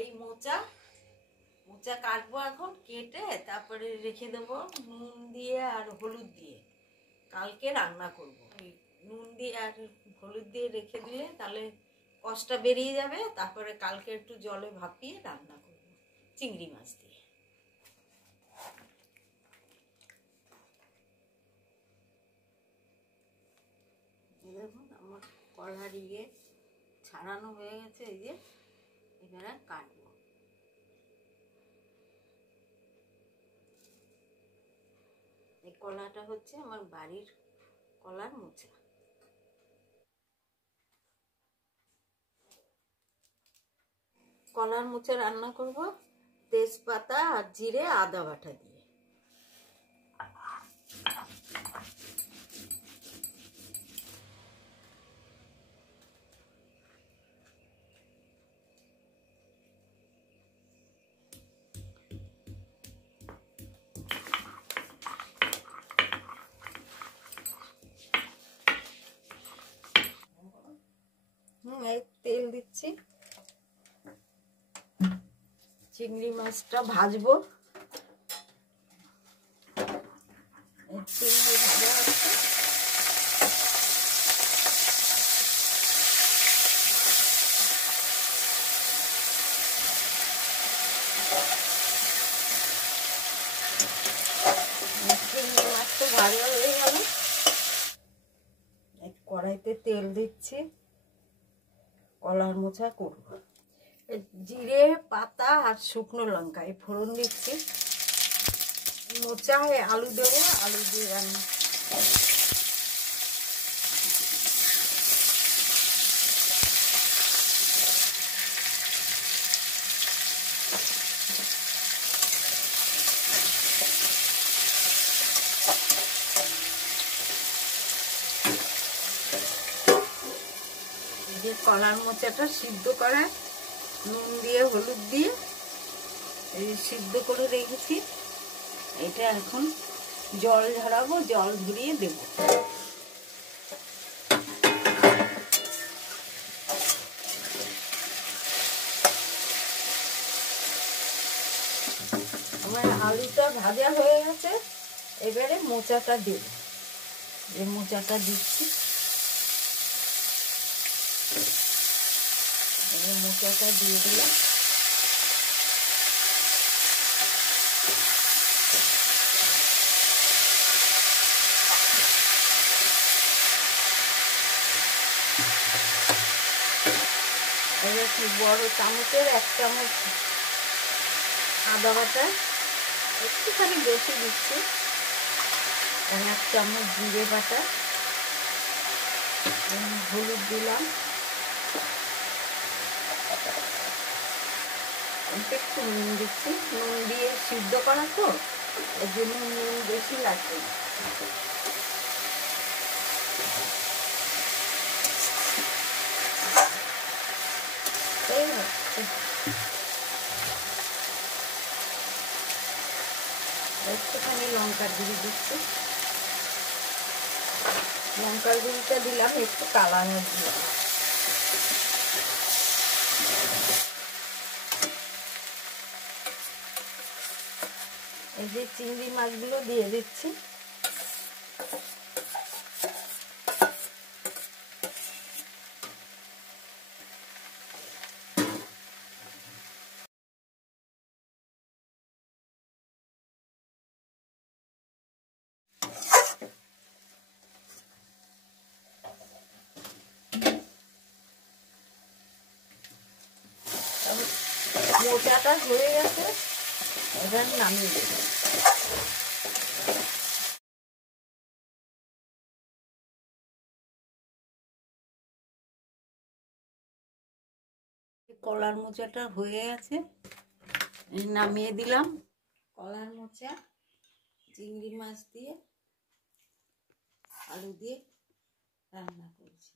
এই মোচা মোচা কাটবো এখন, কেটে তারপরে রেখে দেবো নুন দিয়ে আর হলুদ দিয়ে। কালকে রান্না করব। নুন দিয়ে আর হলুদ দিয়ে রেখে দিলে তাহলে কষটা বেরিয়ে যাবে। তারপরে কালকে একটু জলে ভাপিয়ে রান্না করব চিংড়ি মাছ দিয়ে। দেখুন আমার কড়া দিয়ে ছাড়ানো হয়ে গেছে। এই যে এবারে কাটবো। এই কলাটা হচ্ছে আমার বাড়ির কলার মোচা। কলার মোচা রান্না করব তেজপাতা আর জিরে আদা বাটা দিয়ে। এই তেল দিচ্ছি। চিংড়ি মাছটা ভাজবো। চিংড়ি ভাজা হচ্ছে। চিংড়ি মাছটা ভাজা হয়ে গেল। কড়াইতে তেল দিচ্ছি। কলার মোচা করবো। জিরে পাতা আর শুকনো লঙ্কা এই ফোড়ন দিচ্ছি। মোচা আলু দেবো, আলু দিয়ে রান্না। যে কলার মোচাটা সিদ্ধ করে নুন দিয়ে হলুদ দিয়ে এই সিদ্ধ করে রেখেছি, এটা এখন জল ঝরাবো, জল ঝরিয়ে দেব। আমার আলুটা ভাজা হয়ে গেছে। এবারে মোচাটা দেব। এই মোচাটা দিচ্ছি। মোচাটা দিয়ে দিলাম। বড় চামচের 1 চামচ আদা বাটা, একটুখানি বেশি দিচ্ছি। 1 চামচ জিরে বাটা, হলুদ দিলাম, একটু নুন দিচ্ছি। নুন দিয়ে সিদ্ধ করা তো, এর জন্য নুন বেশি লাগবে। একটুখানি লঙ্কার গুঁড়ি দিচ্ছি। লঙ্কার গুঁড়িটা দিলাম একটু কালার আসবে। এই যে চিংড়ি মাছগুলো দিয়ে দিচ্ছি। মোচাটা হয়ে গেছে, এবার নামিয়ে দেব। কলার মোচাটা হয়ে গেছে, নামিয়ে দিলাম। কলার মোচা চিংড়ি মাছ দিয়ে আলু দিয়ে রান্না করছি।